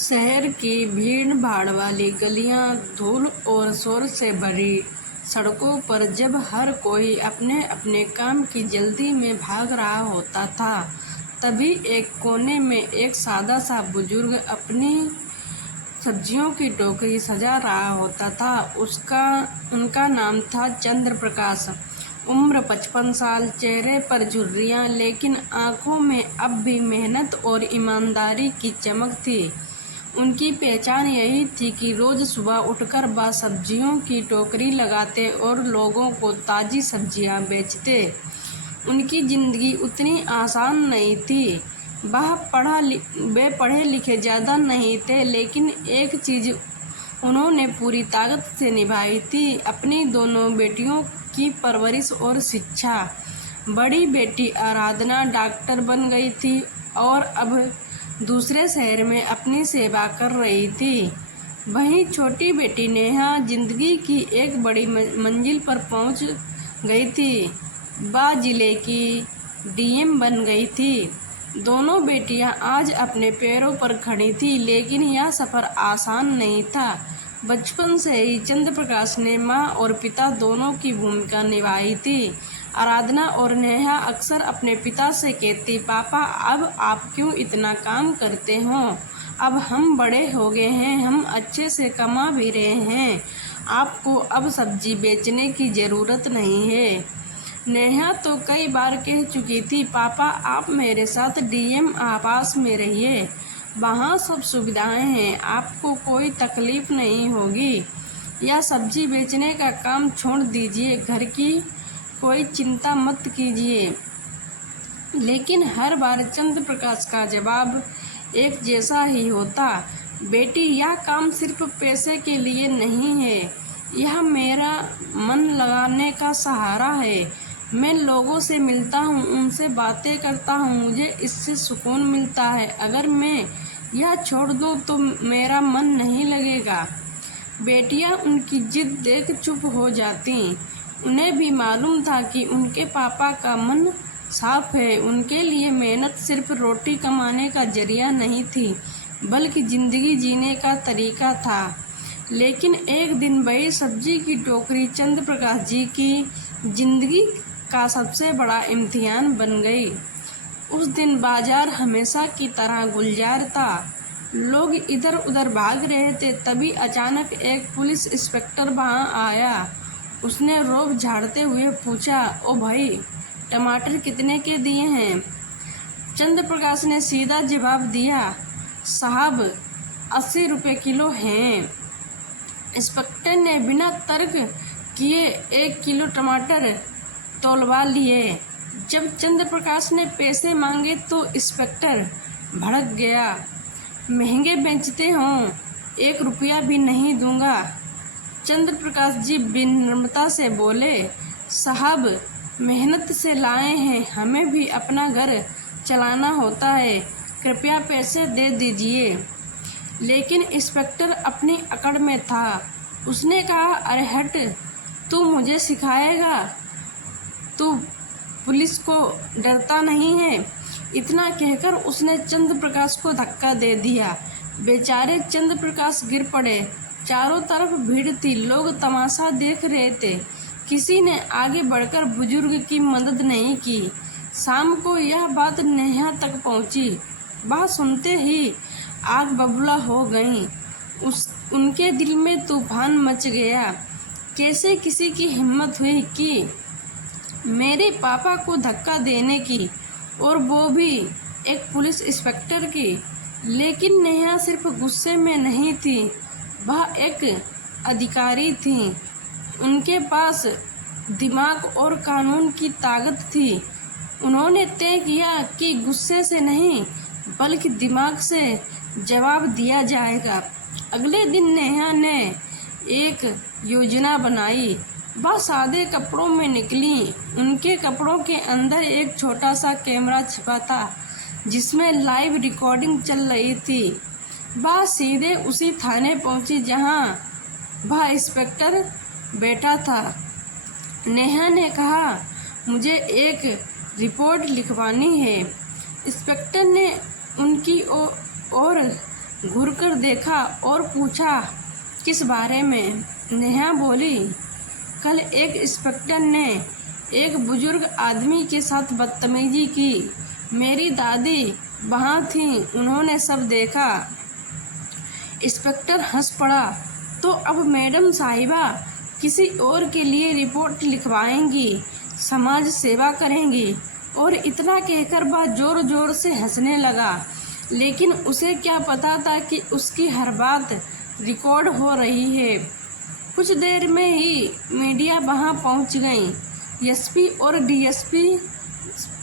शहर की भीड़-भाड़ वाली गलियां धूल और शोर से भरी सड़कों पर जब हर कोई अपने-अपने काम की जल्दी में भाग रहा होता था, तभी एक कोने में एक सादा-सा बुजुर्ग अपनी सब्जियों की टोकरी सजा रहा होता था। उनका नाम था चंद्र प्रकाश। उम्र 55 साल, चेहरे पर झुर्रियां, लेकिन आंखों में अब भी मेहनत और ईमानदारी की चमक थी। उनकी पहचान यही थी कि रोज सुबह उठकर वह सब्जियों की टोकरी लगाते और लोगों को ताज़ी सब्जियां बेचते। उनकी जिंदगी उतनी आसान नहीं थी। वे पढ़े लिखे ज़्यादा नहीं थे, लेकिन एक चीज़ उन्होंने पूरी ताकत से निभाई थी, अपनी दोनों बेटियों की परवरिश और शिक्षा। बड़ी बेटी आराधना डॉक्टर बन गई थी और अब दूसरे शहर में अपनी सेवा कर रही थी। वहीं छोटी बेटी नेहा जिंदगी की एक बड़ी मंजिल पर पहुंच गई थी। वह जिले की डीएम बन गई थी। दोनों बेटियां आज अपने पैरों पर खड़ी थी, लेकिन यह सफ़र आसान नहीं था। बचपन से ही चंद्र प्रकाश ने माँ और पिता दोनों की भूमिका निभाई थी। आराधना और नेहा अक्सर अपने पिता से कहती, पापा अब आप क्यों इतना काम करते हो? अब हम बड़े हो गए हैं, हम अच्छे से कमा भी रहे हैं, आपको अब सब्जी बेचने की ज़रूरत नहीं है। नेहा तो कई बार कह चुकी थी, पापा आप मेरे साथ डीएम आवास में रहिए, वहाँ सब सुविधाएं हैं, आपको कोई तकलीफ नहीं होगी। या सब्जी बेचने का काम छोड़ दीजिए, घर की कोई चिंता मत कीजिए। लेकिन हर बार चंद्र प्रकाश का जवाब एक जैसा ही होता, बेटी यह काम सिर्फ पैसे के लिए नहीं है, यह मेरा मन लगाने का सहारा है। मैं लोगों से मिलता हूँ, उनसे बातें करता हूँ, मुझे इससे सुकून मिलता है। अगर मैं यह छोड़ दूँ तो मेरा मन नहीं लगेगा। बेटियाँ उनकी जिद देख चुप हो जाती। उन्हें भी मालूम था कि उनके पापा का मन साफ है। उनके लिए मेहनत सिर्फ रोटी कमाने का जरिया नहीं थी, बल्कि ज़िंदगी जीने का तरीका था। लेकिन एक दिन वही सब्जी की टोकरी चंद्र प्रकाश जी की जिंदगी का सबसे बड़ा इम्तिहान बन गई। उस दिन बाजार हमेशा की तरह गुलजार था। लोग इधर उधर भाग रहे थे। तभी अचानक एक पुलिस इंस्पेक्टर वहां आया। उसने रोब झाड़ते हुए पूछा, ओ भाई, टमाटर कितने के दिए हैं? चंद्र प्रकाश ने सीधा जवाब दिया, साहब 80 रुपये किलो हैं। इंस्पेक्टर ने बिना तर्क किए 1 किलो टमाटर तौलवा लिए। जब चंद्र प्रकाश ने पैसे मांगे तो इंस्पेक्टर भड़क गया। महंगे बेचते हो, 1 रुपया भी नहीं दूंगा। चंद्र प्रकाश जी विनम्रता से बोले, साहब मेहनत से लाए हैं, हमें भी अपना घर चलाना होता है, कृपया पैसे दे दीजिए। लेकिन इंस्पेक्टर अपनी अकड़ में था। उसने कहा, अरे हट, तू मुझे सिखाएगा? तू पुलिस को डरता नहीं है? इतना कहकर उसने चंद्र प्रकाश को धक्का दे दिया। बेचारे चंद्र प्रकाश गिर पड़े। चारों तरफ भीड़ थी, लोग तमाशा देख रहे थे। किसी ने आगे बढ़कर बुजुर्ग की मदद नहीं की। शाम को यह बात नेहा तक पहुंची। वह सुनते ही आग बबूला हो गई। उनके दिल में तूफान मच गया। कैसे किसी की हिम्मत हुई कि मेरे पापा को धक्का देने की, और वो भी एक पुलिस इंस्पेक्टर की। लेकिन नेहा सिर्फ गुस्से में नहीं थी, वह एक अधिकारी थी। उनके पास दिमाग और कानून की ताकत थी। उन्होंने तय किया कि गुस्से से नहीं, बल्कि दिमाग से जवाब दिया जाएगा। अगले दिन नेहा ने एक योजना बनाई। वह सादे कपड़ों में निकली। उनके कपड़ों के अंदर एक छोटा सा कैमरा छिपा था, जिसमें लाइव रिकॉर्डिंग चल रही थी। वह सीधे उसी थाने पहुंची जहां वह इंस्पेक्टर बैठा था। नेहा ने कहा, मुझे एक रिपोर्ट लिखवानी है। इंस्पेक्टर ने उनकी ओर घूरकर देखा और पूछा, किस बारे में? नेहा बोली, कल एक इंस्पेक्टर ने एक बुजुर्ग आदमी के साथ बदतमीजी की। मेरी दादी वहाँ थी, उन्होंने सब देखा। इंस्पेक्टर हंस पड़ा। तो अब मैडम साहिबा किसी और के लिए रिपोर्ट लिखवाएंगी, समाज सेवा करेंगी। और इतना कहकर वह जोर जोर से हंसने लगा। लेकिन उसे क्या पता था कि उसकी हर बात रिकॉर्ड हो रही है। कुछ देर में ही मीडिया वहां पहुंच गई। एसपी और डीएसपी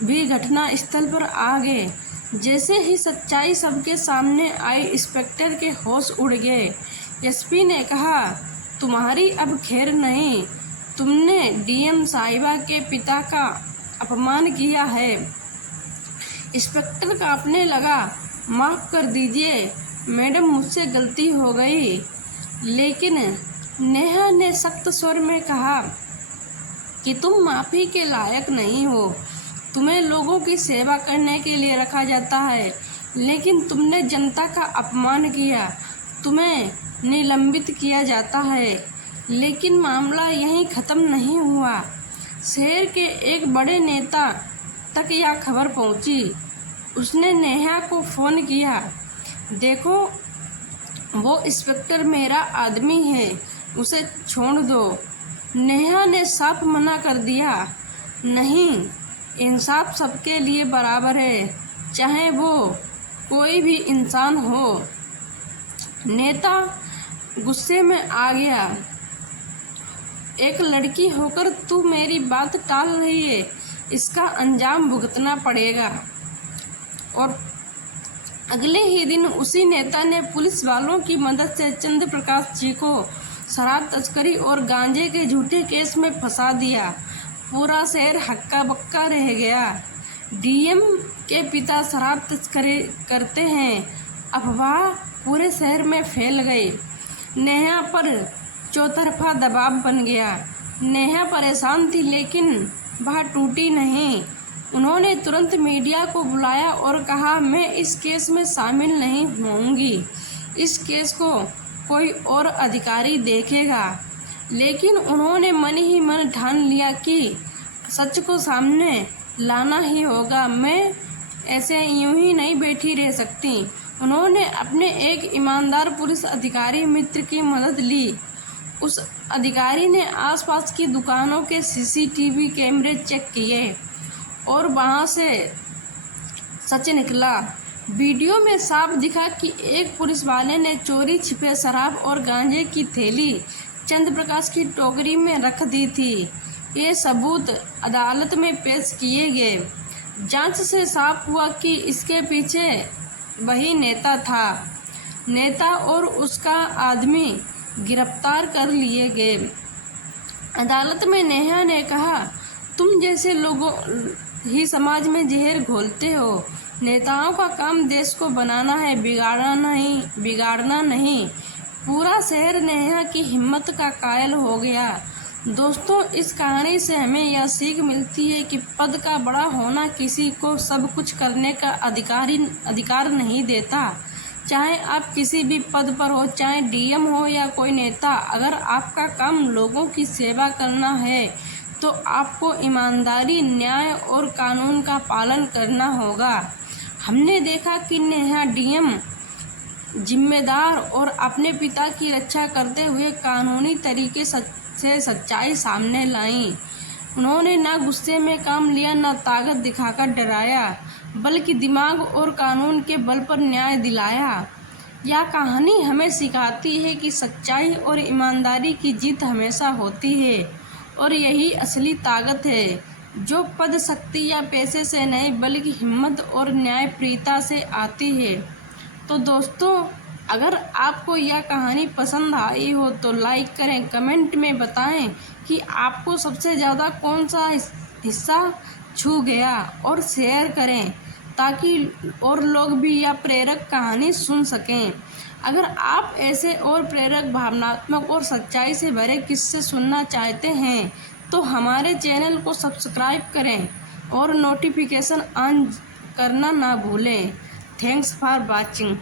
भी घटना स्थल पर आ गए। जैसे ही सच्चाई सबके सामने आई, इंस्पेक्टर के होश उड़ गए। एसपी ने कहा, तुम्हारी अब खैर नहीं, तुमने डीएम साहिबा के पिता का अपमान किया है। इंस्पेक्टर कांपने लगा। माफ़ कर दीजिए मैडम, मुझसे गलती हो गई। लेकिन नेहा ने सख्त स्वर में कहा कि तुम माफ़ी के लायक नहीं हो। तुम्हें लोगों की सेवा करने के लिए रखा जाता है, लेकिन तुमने जनता का अपमान किया, तुम्हें निलंबित किया जाता है। लेकिन मामला यहीं ख़त्म नहीं हुआ। शहर के एक बड़े नेता तक यह खबर पहुंची। उसने नेहा को फ़ोन किया, देखो वो इंस्पेक्टर मेरा आदमी है, उसे छोड़ दो। नेहा ने साफ मना कर दिया, नहीं, इंसाफ सबके लिए बराबर है, चाहे वो कोई भी इंसान हो। नेता गुस्से में आ गया। एक लड़की होकर तू मेरी बात टाल रही है, इसका अंजाम भुगतना पड़ेगा। और अगले ही दिन उसी नेता ने पुलिस वालों की मदद से चंद्र प्रकाश जी को शराब तस्करी और गांजे के झूठे केस में फंसा दिया। पूरा शहर हक्का बक्का रह गया। डीएम के पिता शराब तस्करी करते हैं, अफवाह पूरे शहर में फैल गई। नेहा पर चौतरफा दबाव बन गया। नेहा परेशान थी, लेकिन वह टूटी नहीं। उन्होंने तुरंत मीडिया को बुलाया और कहा, मैं इस केस में शामिल नहीं होंगी। इस केस को कोई और अधिकारी देखेगा। लेकिन उन्होंने मन ही मन ठान लिया कि सच को सामने लाना ही होगा। मैं ऐसे यूं ही नहीं बैठी रह सकती। उन्होंने अपने एक ईमानदार पुलिस अधिकारी मित्र की मदद ली। उस अधिकारी ने आसपास की दुकानों के सीसीटीवी कैमरे चेक किए और वहां से सच निकला। वीडियो में साफ दिखा कि एक पुलिस वाले ने चोरी छिपे शराब और गांजे की थैली चंद्र प्रकाश की टोकरी में रख दी थी। ये सबूत अदालत में पेश किए गए। जांच से साफ हुआ कि इसके पीछे वही नेता था। नेता और उसका आदमी गिरफ्तार कर लिए गए। अदालत में नेहा ने कहा, तुम जैसे लोगों ही समाज में जहर घोलते हो। नेताओं का काम देश को बनाना है, बिगाड़ना नहीं। पूरा शहर नेहा की हिम्मत का कायल हो गया। दोस्तों, इस कहानी से हमें यह सीख मिलती है कि पद का बड़ा होना किसी को सब कुछ करने का अधिकार नहीं देता। चाहे आप किसी भी पद पर हो, चाहे डीएम हो या कोई नेता, अगर आपका काम लोगों की सेवा करना है तो आपको ईमानदारी, न्याय और कानून का पालन करना होगा। हमने देखा कि नेहा डीएम जिम्मेदार और अपने पिता की रक्षा करते हुए कानूनी तरीके से सच्चाई सामने लाई। उन्होंने ना गुस्से में काम लिया, ना ताकत दिखाकर डराया, बल्कि दिमाग और कानून के बल पर न्याय दिलाया। यह कहानी हमें सिखाती है कि सच्चाई और ईमानदारी की जीत हमेशा होती है और यही असली ताकत है, जो पद, शक्ति या पैसे से नहीं बल्कि हिम्मत और न्यायप्रियता से आती है। तो दोस्तों, अगर आपको यह कहानी पसंद आई हो तो लाइक करें, कमेंट में बताएं कि आपको सबसे ज़्यादा कौन सा हिस्सा छू गया और शेयर करें ताकि और लोग भी यह प्रेरक कहानी सुन सकें। अगर आप ऐसे और प्रेरक, भावनात्मक और सच्चाई से भरे किस्से सुनना चाहते हैं तो हमारे चैनल को सब्सक्राइब करें और नोटिफिकेशन ऑन करना ना भूलें। Thanks for watching.